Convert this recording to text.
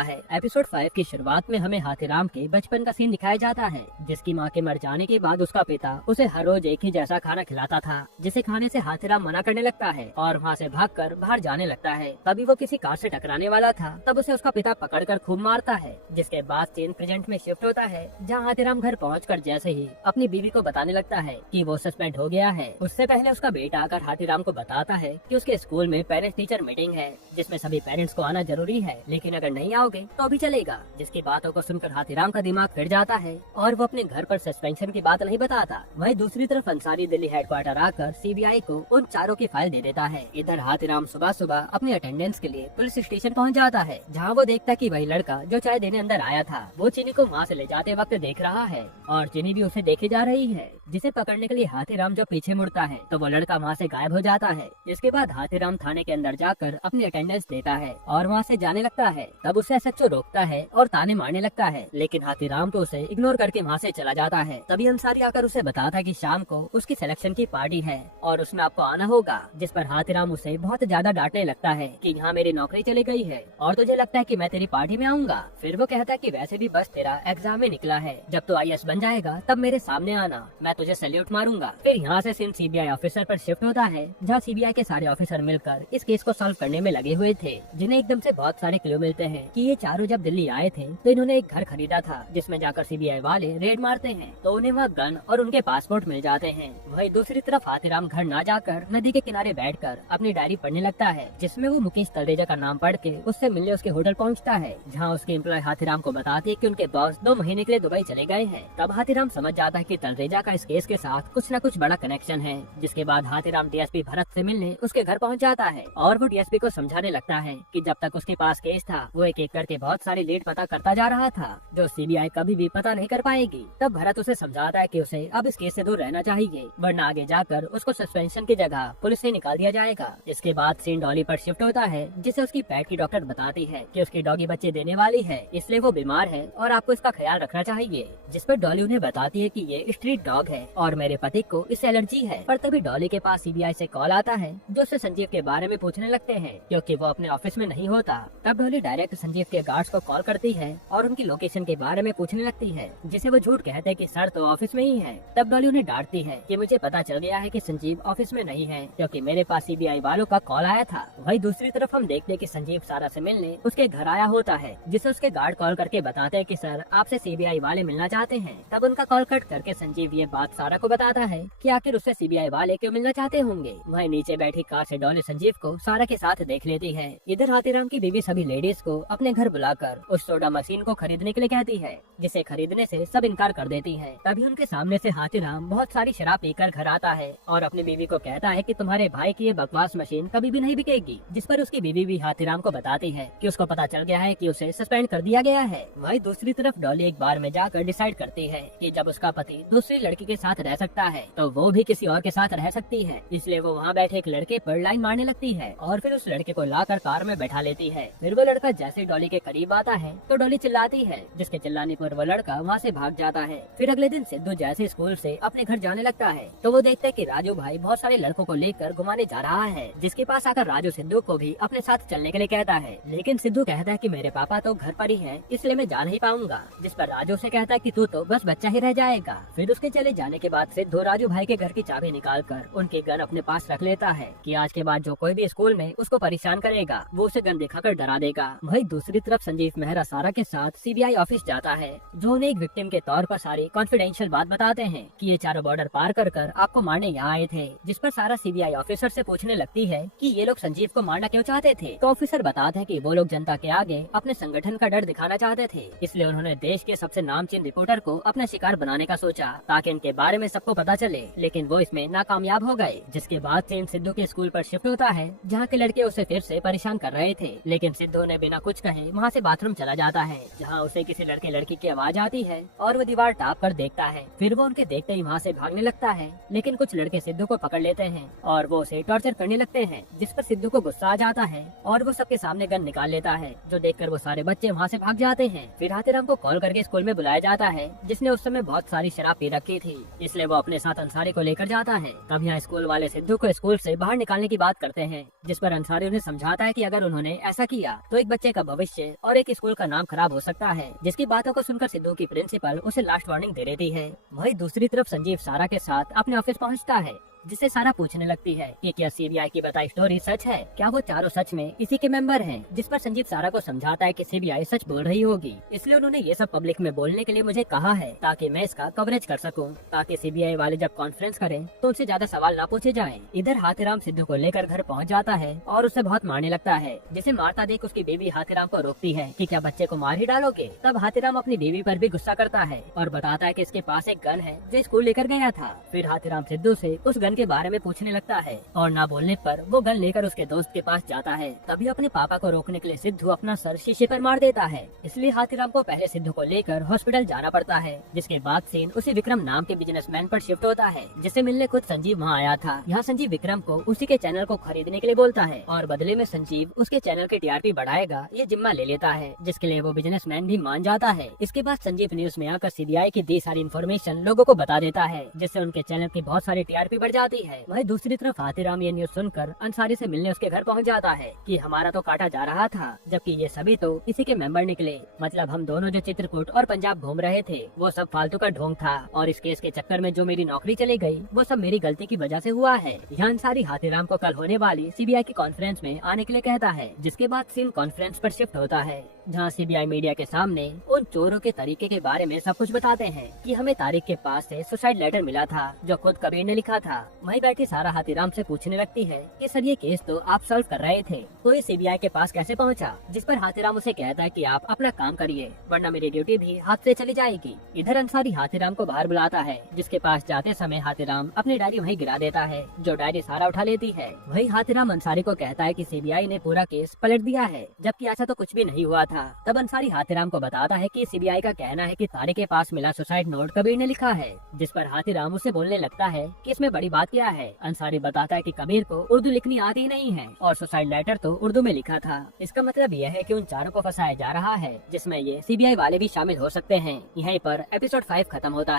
है। एपिसोड 5 की शुरुआत में हमें हाथीराम के बचपन का सीन दिखाया जाता है, जिसकी मां के मर जाने के बाद उसका पिता उसे हर रोज एक ही जैसा खाना खिलाता था, जिसे खाने से हाथीराम मना करने लगता है और वहाँ से भागकर बाहर जाने लगता है। तभी वो किसी कार से टकराने वाला था, तब उसे उसका पिता पकड़कर खूब मारता है। जिसके बाद सीन प्रेजेंट में शिफ्ट होता है, जहाँ हाथीराम घर पहुँचकर जैसे ही अपनी बीवी को बताने लगता है कि वो सस्पेंड हो गया है, उससे पहले उसका बेटा आकर हाथीराम को बताता है कि उसके स्कूल में पेरेंट्स टीचर मीटिंग है, जिसमें सभी पेरेंट्स को आना जरूरी है, लेकिन अगर नहीं आओगे तो भी चलेगा। जिसकी बातों को सुनकर हाथीराम का दिमाग फिर जाता है और वो अपने घर पर सस्पेंशन की बात नहीं बताता। वहीं दूसरी तरफ अंसारी दिल्ली हेडक्वार्टर आकर सीबीआई को उन चारों की फाइल दे देता है। इधर हाथीराम सुबह सुबह अपनी अटेंडेंस के लिए पुलिस स्टेशन पहुंच जाता है, जहां वो देखता है कि वही लड़का जो चाय देने अंदर आया था वो चीनी को वहां से ले जाते वक्त देख रहा है और चीनी भी उसे देखे जा रही है। जिसे पकड़ने के लिए हाथीराम जो पीछे मुड़ता है तो वो लड़का वहाँ से गायब हो जाता है। इसके बाद हाथीराम थाने के अंदर जाकर अपनी अटेंडेंस देता है और वहाँ से जाने लगता है। तब उसे एसएचओ रोकता है और ताने मारने लगता है, लेकिन हाथीराम तो उसे इग्नोर करके वहाँ से चला जाता है। तभी अंसारी आकर उसे बताता है कि शाम को उसकी सिलेक्शन की पार्टी है और उसमें आपको आना होगा। जिस पर हाथीराम उसे बहुत ज्यादा डांटने लगता है कि यहाँ मेरी नौकरी चली गई है और तुझे लगता है कि मैं तेरी पार्टी में आऊंगा। फिर वो कहता है कि वैसे भी बस तेरा एग्जाम में निकला है, जब तू आईएएस बन जाएगा तब मेरे सामने आना, मैं तुझे सैल्यूट मारूंगा। फिर यहाँ से सीन सीबीआई ऑफिसर पर शिफ्ट होता है, जहाँ सीबीआई के सारे ऑफिसर मिलकर इस केस को सॉल्व करने में लगे हुए थे, जिन्हें एकदम से बहुत सारे क्लू मिलते हैं कि ये चारों जब दिल्ली आए थे तो इन्होंने एक घर खरीदा था, जिसमें जाकर सीबीआई वाले रेड मारते हैं तो उन्हें वहाँ गन और उनके पासपोर्ट मिल जाते हैं। वहीं दूसरी तरफ हाथीराम घर न जाकर नदी के किनारे बैठकर अपनी डायरी पढ़ने लगता है, जिसमें वो मुकेश तलरेजा का नाम पढ़ के उससे मिलने उसके होटल पहुँचता है, जहाँ उसके एम्प्लॉय हाथीराम को बताते है कि उनके बॉस 2 महीने के लिए दुबई चले गए हैं। तब हाथीराम समझ जाता है कि तलरेजा का इस केस के साथ कुछ न कुछ बड़ा कनेक्शन है। जिसके बाद हाथीराम डीएसपी भरत से मिलने उसके घर पहुंच जाता है और वो डीएसपी को समझाने लगता है कि जब तक उसके पास केस था वो एक एक करके बहुत सारे लीड पता करता जा रहा था, जो सीबीआई कभी भी पता नहीं कर पाएगी। तब भरत उसे समझाता है कि उसे अब इस केस से दूर रहना चाहिए, वरना आगे जाकर उसको सस्पेंशन की जगह पुलिस से निकाल दिया जाएगा। इसके बाद सीन डॉली पर शिफ्ट होता है, जिसे उसकी पेट की डॉक्टर बताती है कि उसकी डॉगी बच्चे देने वाली है, इसलिए वो बीमार है और आपको इसका ख्याल रखना चाहिए। जिस पर डॉली उन्हें बताती है कि ये स्ट्रीट डॉग है और मेरे पति को इससे एलर्जी है। पर तभी डॉली के पास सीबीआई से कॉल आता है, जो उससे संजीव के बारे में पूछने लगते हैं, क्योंकि वो अपने ऑफिस में नहीं होता। तब डॉली डायरेक्ट संजीव के गार्ड्स को कॉल करती है और उनकी लोकेशन के बारे में पूछने लगती है, जिसे वो झूठ कहते हैं कि सर तो ऑफिस में ही है। तब डॉली उन्हें डांटती है कि मुझे पता चल गया है कि संजीव ऑफिस में नहीं है, क्योंकि मेरे पास सीबीआई वालों का कॉल आया था। वही दूसरी तरफ हम देखते हैं कि संजीव सारा से मिलने उसके घर आया होता है, जिसे उसके गार्ड कॉल करके बताते हैं कि सर आपसे सीबीआई वाले मिलना चाहते हैं। तब उनका कॉल कट करके संजीव ये बात सारा को बताता है कि आखिर उससे सीबीआई वाले क्यों मिलना चाहते होंगे। वहीं नीचे बैठी कार से डॉली संजीव को सारा के साथ देख लेती है। इधर हाथीराम की बीवी सभी लेडीज को अपने घर बुलाकर उस सोडा मशीन को खरीदने के लिए कहती है, जिसे खरीदने से सब इनकार कर देती है। तभी उनके सामने से हाथीराम बहुत सारी शराब पीकर घर आता है और अपनी बीवी को कहता है कि तुम्हारे भाई की ये बकवास मशीन कभी भी नहीं बिकेगी। जिस पर उसकी बीवी भी हाथीराम को बताती है कि उसको पता चल गया है कि उसे सस्पेंड कर दिया गया है। वहीं दूसरी तरफ डॉली एक बार में जाकर डिसाइड करती है कि जब उसका पति दूसरी लड़की के साथ रह सकता है तो वो भी किसी और के साथ रह सकती है, इसलिए वो वहाँ बैठे एक लड़के पर लाइन मारने लगती है और फिर उस लड़के को लाकर कार में बैठा लेती है। फिर वो लड़का जैसे डॉली के करीब आता है तो डॉली चिल्लाती है, जिसके चिल्लाने पर वो लड़का वहाँ से भाग जाता है। फिर अगले दिन सिद्धू जैसे स्कूल से अपने घर जाने लगता है तो वो देखता है कि राजू भाई बहुत सारे लड़कों को लेकर घुमाने जा रहा है, जिसके पास आकर राजू सिद्धू को भी अपने साथ चलने के लिए कहता है, लेकिन सिद्धू कहता है कि मेरे पापा तो घर पर ही है, इसलिए मैं जा नहीं पाऊंगा। जिस पर राजू से कहता है कि तू तो बस बच्चा ही रह जाएगा। फिर उसके चले जाने के बाद सिद्धू राजू भाई के घर की चाबी निकालकर उनके गन अपने पास रख लेता है कि आज के बाद जो कोई भी स्कूल में उसको परेशान करेगा वो उसे गन दिखाकर डरा देगा। वहीं दूसरी तरफ संजीव मेहरा सारा के साथ सीबीआई ऑफिस जाता है, जो उन्हें एक विक्टिम के तौर पर सारी कॉन्फिडेंशियल बात बताते हैं कि ये चारों बॉर्डर पार कर आपको मारने यहाँ आए थे। जिस पर सारा सीबीआई ऑफिसर से पूछने लगती है कि ये लोग संजीव को मारना क्यों चाहते थे। तो ऑफिसर बताते हैं कि वो लोग जनता के आगे अपने संगठन का डर दिखाना चाहते थे, इसलिए उन्होंने देश के सबसे नामचीन रिपोर्टर को अपना शिकार बनाने का सोचा ताकि इनके बारे में सबको पता चले, लेकिन वो इसमें नाकामयाब हो गए। जिसके बाद सीन सिद्धू के स्कूल पर शिफ्ट होता है, जहाँ के लड़के उसे फिर से परेशान कर रहे थे, लेकिन सिद्धू ने बिना कुछ कहे वहाँ से बाथरूम चला जाता है, जहाँ उसे किसी लड़के लड़की की आवाज आती है और वो दीवार टाप कर देखता है। फिर वो उनके देखते ही वहाँ से भागने लगता है, लेकिन कुछ लड़के सिद्धू को पकड़ लेते हैं और वो उसे टॉर्चर करने लगते हैं, जिस पर सिद्धू को गुस्सा आ जाता है और वो सबके सामने गन निकाल लेता है, जो देखकर वो सारे बच्चे वहाँ से भाग जाते हैं। फिर हाथीराम को कॉल करके स्कूल में बुलाया जाता है, जिसने उस समय बहुत सारी शराब पी रखी थी, इसलिए वो अपने साथ अंसारी को लेकर जाता है। तब यहाँ स्कूल वाले सिद्धू को स्कूल से बाहर निकालने की बात करते हैं, जिस पर अंसारी उन्हें समझाता है कि अगर उन्होंने ऐसा किया तो एक बच्चे का भविष्य भविष्य और एक स्कूल का नाम खराब हो सकता है, जिसकी बातों को सुनकर सिद्धू की प्रिंसिपल उसे लास्ट वार्निंग दे देती है। वहीं दूसरी तरफ संजीव सारा के साथ अपने ऑफिस पहुंचता है, जिससे सारा पूछने लगती है कि क्या सीबीआई की बताई स्टोरी सच है, क्या वो चारों सच में इसी के मेंबर हैं। जिस पर संजीव सारा को समझाता है कि सीबीआई सच बोल रही होगी, इसलिए उन्होंने ये सब पब्लिक में बोलने के लिए मुझे कहा है ताकि मैं इसका कवरेज कर सकूं, ताकि सीबीआई वाले जब कॉन्फ्रेंस करें तो उनसे ज्यादा सवाल न पूछे जाएं। इधर हाथीराम सिद्धू को लेकर घर पहुंच जाता है और उसे बहुत मारने लगता है, जिसे मारता देख उसकी बीवी हाथीराम को रोकती है कि क्या बच्चे को मार ही डालोगे। तब हाथीराम अपनी बीवी पर भी गुस्सा करता है और बताता है कि इसके पास एक गन है जो स्कूल लेकर गया था। फिर हाथीराम सिद्धू से उस गन के बारे में पूछने लगता है और ना बोलने पर वो गन लेकर उसके दोस्त के पास जाता है। तभी अपने पापा को रोकने के लिए सिद्धू अपना सर शीशे पर मार देता है, इसलिए हाथीराम को पहले सिद्धू को लेकर हॉस्पिटल जाना पड़ता है। जिसके बाद सीन उसी विक्रम नाम के बिजनेसमैन पर शिफ्ट होता है, जिसे मिलने खुद संजीव वहाँ आया था। यहाँ संजीव विक्रम को उसी के चैनल को खरीदने के लिए बोलता है और बदले में संजीव उसके चैनल की टीआरपी बढ़ाएगा ये जिम्मा ले लेता है, जिसके लिए वो बिजनेसमैन भी मान जाता है। इसके बाद संजीव न्यूज में आकर सीबीआई की दी सारी इन्फॉर्मेशन लोगों को बता देता है, जिससे उनके चैनल की बहुत सारी टीआरपी बढ़ जाती है। वहीं दूसरी तरफ हाथीराम ये न्यूज सुनकर अंसारी से मिलने उसके घर पहुंच जाता है कि हमारा तो काटा जा रहा था, जबकि ये सभी तो इसी के मेंबर निकले। मतलब हम दोनों जो चित्रकूट और पंजाब घूम रहे थे वो सब फालतू का ढोंग था, और इस केस के चक्कर में जो मेरी नौकरी चली गई वो सब मेरी गलती की वजह से हुआ है। यहाँ अंसारी हाथीराम को कल होने वाली सीबीआई की कॉन्फ्रेंस में आने के लिए कहता है, जिसके बाद सीन कॉन्फ्रेंस पर शिफ्ट होता है, जहाँ सीबीआई मीडिया के सामने उन चोरों के तरीके के बारे में सब कुछ बताते हैं कि हमें तारिक के पास से सुसाइड लेटर मिला था जो खुद कबीर ने लिखा था। वहीं बैठी सारा हाथीराम से पूछने लगती है कि सर ये केस तो आप सॉल्व कर रहे थे, तो ये सीबीआई के पास कैसे पहुंचा। जिस पर हाथीराम उसे कहता है कि आप अपना काम करिए वरना मेरी ड्यूटी भी हाथ से चली जाएगी। इधर अंसारी हाथीराम को बाहर बुलाता है, जिसके पास जाते समय हाथीराम अपनी डायरी वहीं गिरा देता है, जो डायरी सारा उठा लेती है। वही हाथीराम अंसारी को कहता है कि सीबीआई ने पूरा केस पलट दिया है, जबकि ऐसा तो कुछ भी नहीं हुआ था। तब अंसारी हाथीराम को बताता है कि सीबीआई का कहना है कि तारिक के पास मिला सुसाइड नोट कबीर ने लिखा है, जिस पर हाथीराम उसे बोलने लगता है कि इसमें बड़ी बात क्या है। अंसारी बताता है कि कबीर को उर्दू लिखनी आती नहीं है और सुसाइड लेटर तो उर्दू में लिखा था। इसका मतलब यह है कि उन चारों को फंसाया जा रहा है, जिसमें ये सीबीआई वाले भी शामिल हो सकते हैं। यहीं पर एपिसोड 5 खत्म होता है।